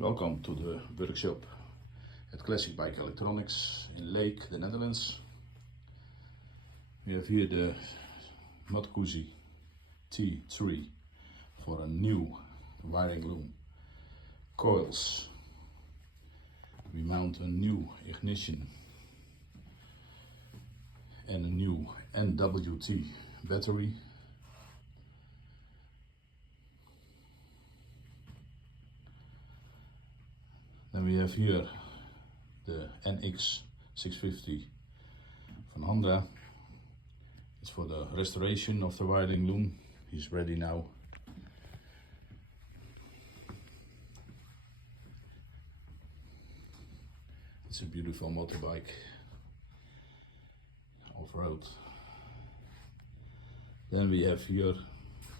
Welcome to the workshop at Classic Bike Electronics in Leek, the Netherlands. We have here the Matkouzi T3 for a new wiring loom. Coils. We mount a new ignition and a new NWT battery. Then we have here the NX650 from Honda. It's for the restoration of the wiring loom. He's ready now. It's a beautiful motorbike, off-road. Then we have here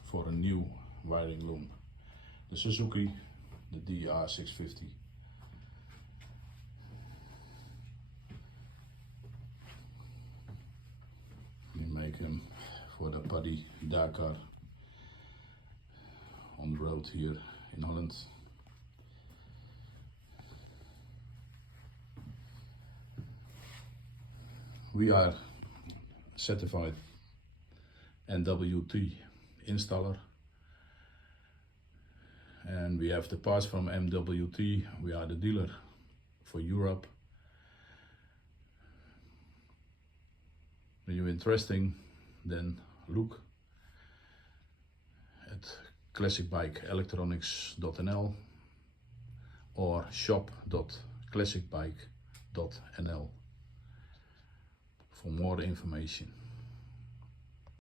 for a new wiring loom the Suzuki, the DR650. We make him for the Paddy Dakar on the road here in Holland. We are certified NWT installer, and we have the parts from MWT. We are the dealer for Europe. When you're interested, then look at classicbikeelectronics.nl or shop.classicbike.nl for more information.